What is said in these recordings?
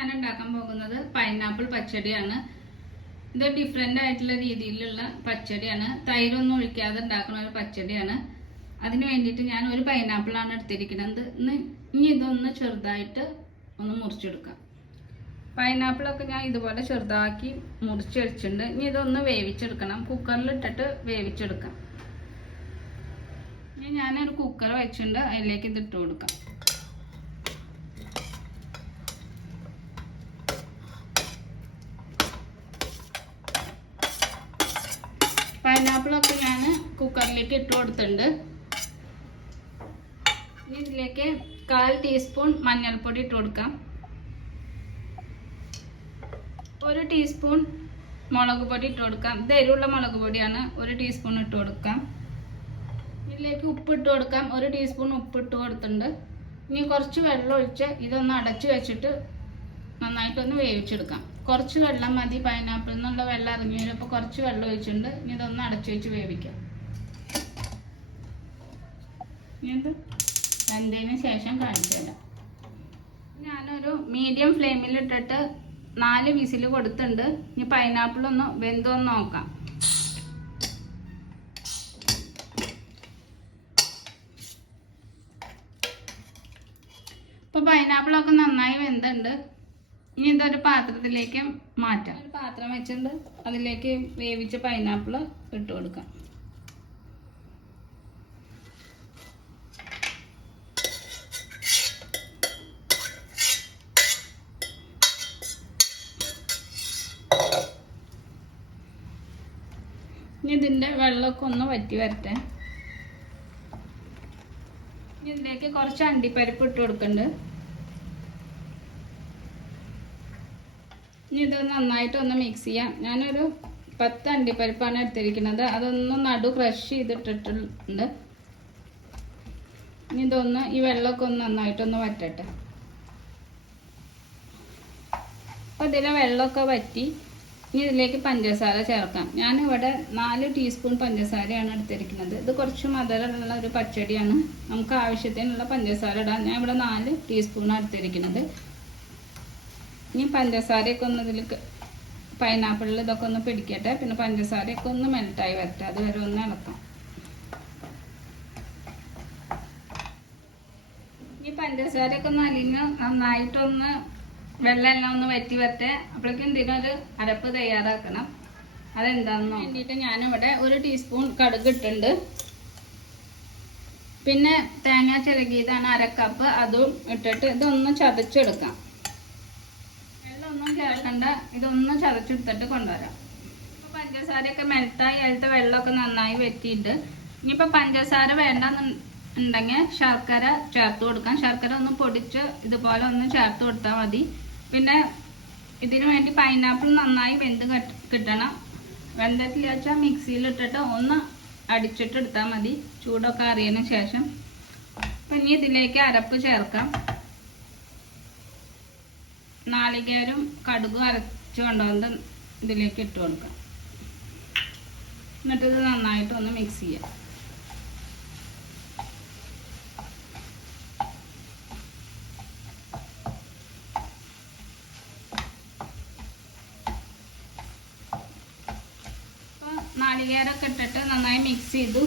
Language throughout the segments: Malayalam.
ഞാൻ ഉണ്ടാക്കാൻ പോകുന്നത് പൈനാപ്പിൾ പച്ചടിയാണ്. ഇത് ഡിഫറെന്റ് ആയിട്ടുള്ള രീതിയിലുള്ള പച്ചടിയാണ്. തൈരൊന്നും ഒഴിക്കാതെ ഉണ്ടാക്കുന്ന ഒരു പച്ചടിയാണ്. അതിന് വേണ്ടിയിട്ട് ഞാൻ ഒരു പൈനാപ്പിളാണ് എടുത്തിരിക്കുന്നത്. ഇനി ഇതൊന്ന് ചെറുതായിട്ട് ഒന്ന് മുറിച്ചെടുക്കാം. പൈനാപ്പിളൊക്കെ ഞാൻ ഇതുപോലെ ചെറുതാക്കി മുറിച്ചെടുച്ചിട്ടുണ്ട്. ഇനി ഇതൊന്ന് വേവിച്ചെടുക്കണം. കുക്കറിലിട്ടിട്ട് വേവിച്ചെടുക്കാം. ഇനി ഞാനൊരു കുക്കർ വെച്ചിട്ടുണ്ട്. അതിലേക്ക് ഇത് ഇട്ട് കൊടുക്കാം. പൈനാപ്പിളൊക്കെ ഞാൻ കുക്കറിലേക്ക് ഇട്ട് കൊടുത്തിട്ടുണ്ട്. ഇനി ഇതിലേക്ക് 1/4 ടീസ്പൂൺ മഞ്ഞൾപ്പൊടി ഇട്ട് കൊടുക്കാം. 1 ടീസ്പൂൺ മുളക് പൊടി ഇട്ട് കൊടുക്കാം. ഇത് എരിവുള്ള മുളക് പൊടിയാണ്. 1 ടീസ്പൂൺ ഇട്ട് കൊടുക്കാം. ഇതിലേക്ക് ഉപ്പ് ഇട്ട് കൊടുക്കാം. 1 ടീസ്പൂൺ ഉപ്പ് ഇട്ട് കൊടുത്തിട്ടുണ്ട്. ഇനി കുറച്ച് വെള്ളം ഒഴിച്ച് ഇതൊന്ന് അടച്ചു വെച്ചിട്ട് നന്നായിട്ടൊന്ന് വേവിച്ചെടുക്കാം. കുറച്ച് വെള്ളം മതി. പൈനാപ്പിളിൽ നിന്നുള്ള വെള്ളം ഇറങ്ങി വരും. അപ്പോൾ കുറച്ച് വെള്ളം ഒഴിച്ചിട്ടുണ്ട്. ഇനി ഇതൊന്ന് അടച്ചു വെച്ച് വേവിക്കാം. ഇനി ഇത് വെന്തതിന് ശേഷം കാണിച്ചു തരാം. ഞാനൊരു മീഡിയം ഫ്ലെയിമിൽ ഇട്ടിട്ട് 4 വിസിൽ കൊടുത്തിട്ടുണ്ട്. ഇനി പൈനാപ്പിൾ ഒന്ന് വെന്തോന്ന് നോക്കാം. ഇപ്പോൾ പൈനാപ്പിളൊക്കെ നന്നായി വെന്തുണ്ട്. ഇനി ഇതൊരു പാത്രത്തിലേക്ക് മാറ്റാം. ഒരു പാത്രം വെച്ചിട്ടുണ്ട്. അതിലേക്ക് വേവിച്ച പൈനാപ്പിൾ ഇട്ട് കൊടുക്കാം. ഇനി ഇതിൻ്റെ വെള്ളമൊക്കെ ഒന്ന് വറ്റി വരട്ടെ. ഇനി ഇതിലേക്ക് കുറച്ച് അണ്ടിപ്പരിപ്പ് ഇട്ട് കൊടുക്കുന്നുണ്ട്. ഇനി ഇത് നന്നായിട്ടൊന്ന് മിക്സ് ചെയ്യാം. ഞാനൊരു 10 അണ്ടിപ്പരിപ്പാണ് എടുത്തിരിക്കുന്നത്. അതൊന്ന് നടു ക്രഷ് ചെയ്തിട്ടിട്ടുണ്ട്. ഇനി ഇതൊന്ന് ഈ വെള്ളമൊക്കെ ഒന്ന് നന്നായിട്ടൊന്ന് വറ്റട്ടെ. അപ്പോൾ ഇതിലെ വെള്ളമൊക്കെ വറ്റി. ഇനി ഇതിലേക്ക് പഞ്ചസാര ചേർക്കാം. ഞാനിവിടെ 4 ടീസ്പൂൺ പഞ്ചസാരയാണ് എടുത്തിരിക്കുന്നത്. ഇത് കുറച്ച് മധുരമുള്ള ഒരു പച്ചടിയാണ്. നമുക്ക് ആവശ്യത്തിനുള്ള പഞ്ചസാര ഇടാം. ഞാൻ ഇവിടെ 4 ടീസ്പൂണാണ് എടുത്തിരിക്കുന്നത്. ഇനി പഞ്ചസാരയൊക്കെ ഒന്ന് ഇതിൽ പൈനാപ്പിളിൽ ഇതൊക്കെ ഒന്ന് പിടിക്കട്ടെ. പിന്നെ പഞ്ചസാരയൊക്കെ ഒന്ന് മെൽറ്റായി വരട്ടെ. അതുവരെ ഒന്ന് ഇളക്കാം. ഈ പഞ്ചസാരയൊക്കെ ഒന്ന് അലിഞ്ഞ് നന്നായിട്ടൊന്ന് വെള്ളമെല്ലാം ഒന്ന് വറ്റി വരട്ടെ. അപ്പോഴേക്കും ഇതിനൊരു അരപ്പ് തയ്യാറാക്കണം. അതെന്താണെന്ന് വേണ്ടിയിട്ട് ഞാനിവിടെ 1 ടീസ്പൂൺ കടുക് ഇട്ടിട്ടുണ്ട്. പിന്നെ തേങ്ങ ചിരകിയതാണ് 1/2 കപ്പ്. അതും ഇട്ടിട്ട് ഇതൊന്ന് ചതച്ചെടുക്കാം. വെള്ളമൊന്നും ചേർക്കണ്ട. ഇതൊന്ന് ചതച്ചെടുത്തിട്ട് കൊണ്ടുവരാം. ഇപ്പോൾ പഞ്ചസാരയൊക്കെ മെൽറ്റായി. അതിലത്തെ വെള്ളമൊക്കെ നന്നായി വറ്റിയിട്ട് ഇനിയിപ്പോൾ പഞ്ചസാര വേണ്ടെന്നുണ്ടെങ്കിൽ ശർക്കര ചേർത്ത് കൊടുക്കാം. ശർക്കര ഒന്ന് പൊടിച്ച് ഇതുപോലെ ഒന്ന് ചേർത്ത് കൊടുത്താൽ മതി. പിന്നെ ഇതിനു വേണ്ടി പൈനാപ്പിൾ നന്നായി വെന്ത് കിട്ടണം. വെന്തത്തില്ല വെച്ചാൽ മിക്സിയിലിട്ടിട്ട് ഒന്ന് അടിച്ചിട്ട് എടുത്താൽ മതി. ചൂടൊക്കെ അറിയതിന് ശേഷം. അപ്പം ഇനി ഇതിലേക്ക് അരപ്പ് ചേർക്കാം. നാളികേരം കടുകും അരച്ച് കൊണ്ടുവന്ന് ഇതിലേക്ക് ഇട്ട് കൊടുക്കാം. എന്നിട്ട് ഇത് നന്നായിട്ടൊന്ന് മിക്സ് ചെയ്യാം. നാളികേരമൊക്കെ ഇട്ടിട്ട് നന്നായി മിക്സ് ചെയ്തു.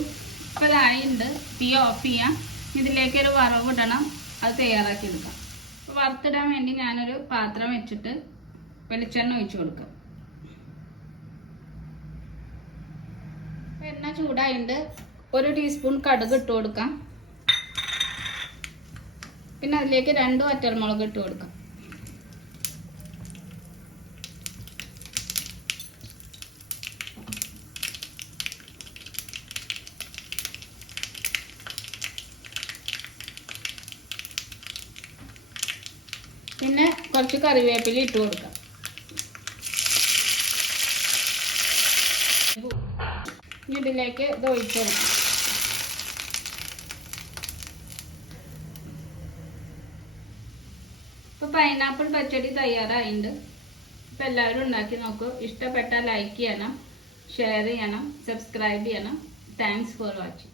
ഇപ്പോൾ ഇതായിട്ടുണ്ട്. തീ ഓഫ് ചെയ്യാം. ഇതിലേക്ക് ഒരു വറവ് ഇടണം. അത് തയ്യാറാക്കി എടുക്കാം. അപ്പോൾ വറുത്തിടാൻ വേണ്ടി ഞാനൊരു പാത്രം വെച്ചിട്ട് വെളിച്ചെണ്ണ ഒഴിച്ചു കൊടുക്കാം. എണ്ണ ചൂടായിട്ടുണ്ട്. 1 ടീസ്പൂൺ കടുക് ഇട്ട് കൊടുക്കാം. പിന്നെ അതിലേക്ക് 2 വറ്റൽമുളക് ഇട്ട് കൊടുക്കാം. പിന്നെ കുറച്ച് കറിവേപ്പില ഇട്ട് കൊടുക്കാം. ഇനി ഇതിലേക്ക് ഇത് ഒഴിച്ചു കൊടുക്കാം. ഇപ്പോൾ പൈനാപ്പിൾ പച്ചടി തയ്യാറായിട്ടുണ്ട്. ഇപ്പോൾ എല്ലാവരും ഉണ്ടാക്കി നോക്കൂ. ഇഷ്ടപ്പെട്ടാൽ ലൈക്ക് ചെയ്യണം, ഷെയർ ചെയ്യണം, സബ്സ്ക്രൈബ് ചെയ്യണം. Thanks for watching.